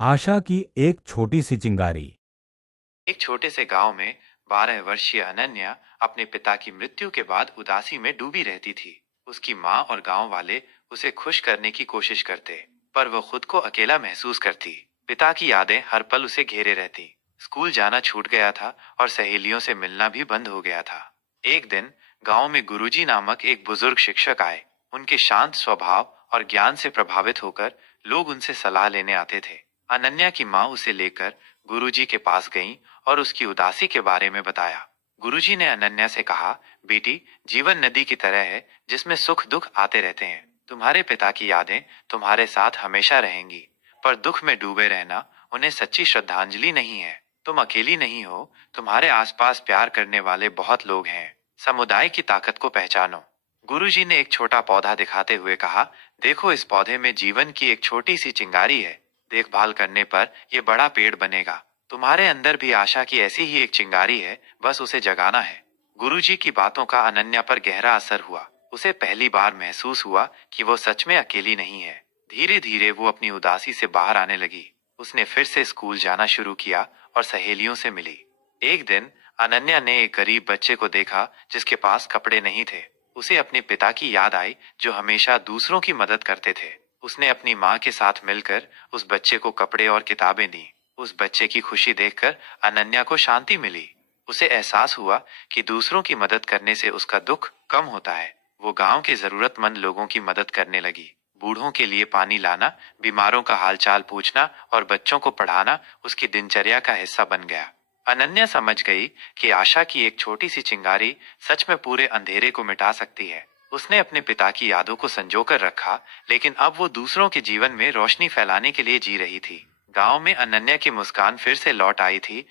आशा की एक छोटी सी चिंगारी। एक छोटे से गांव में 12 वर्षीय अनन्या अपने पिता की मृत्यु के बाद उदासी में डूबी रहती थी। उसकी माँ और गांव वाले उसे खुश करने की कोशिश करते, पर वो खुद को अकेला महसूस करती। पिता की यादें हर पल उसे घेरे रहती। स्कूल जाना छूट गया था और सहेलियों से मिलना भी बंद हो गया था। एक दिन गांव में गुरुजी नामक एक बुजुर्ग शिक्षक आए। उनके शांत स्वभाव और ज्ञान से प्रभावित होकर लोग उनसे सलाह लेने आते थे। अनन्या की माँ उसे लेकर गुरुजी के पास गईं और उसकी उदासी के बारे में बताया। गुरुजी ने अनन्या से कहा, बेटी, जीवन नदी की तरह है जिसमें सुख दुख आते रहते हैं। तुम्हारे पिता की यादें तुम्हारे साथ हमेशा रहेंगी, पर दुख में डूबे रहना उन्हें सच्ची श्रद्धांजलि नहीं है। तुम अकेली नहीं हो, तुम्हारे आसपास प्यार करने वाले बहुत लोग हैं। समुदाय की ताकत को पहचानो। गुरुजी ने एक छोटा पौधा दिखाते हुए कहा, देखो, इस पौधे में जीवन की एक छोटी सी चिंगारी है। देखभाल करने पर यह बड़ा पेड़ बनेगा। तुम्हारे अंदर भी आशा की ऐसी ही एक चिंगारी है, बस उसे जगाना है। गुरुजी की बातों का अनन्या पर गहरा असर हुआ। उसे पहली बार महसूस हुआ कि वो सच में अकेली नहीं है। धीरे धीरे वो अपनी उदासी से बाहर आने लगी। उसने फिर से स्कूल जाना शुरू किया और सहेलियों से मिली। एक दिन अनन्या ने एक गरीब बच्चे को देखा जिसके पास कपड़े नहीं थे। उसे अपने पिता की याद आई जो हमेशा दूसरों की मदद करते थे। उसने अपनी माँ के साथ मिलकर उस बच्चे को कपड़े और किताबें दी। उस बच्चे की खुशी देखकर अनन्या को शांति मिली। उसे एहसास हुआ कि दूसरों की मदद करने से उसका दुख कम होता है। वो गांव के जरूरतमंद लोगों की मदद करने लगी। बूढ़ों के लिए पानी लाना, बीमारों का हालचाल पूछना और बच्चों को पढ़ाना उसकी दिनचर्या का हिस्सा बन गया। अनन्या समझ गई कि आशा की एक छोटी सी चिंगारी सच में पूरे अंधेरे को मिटा सकती है। उसने अपने पिता की यादों को संजोकर रखा, लेकिन अब वो दूसरों के जीवन में रोशनी फैलाने के लिए जी रही थी। गांव में अनन्या की मुस्कान फिर से लौट आई थी,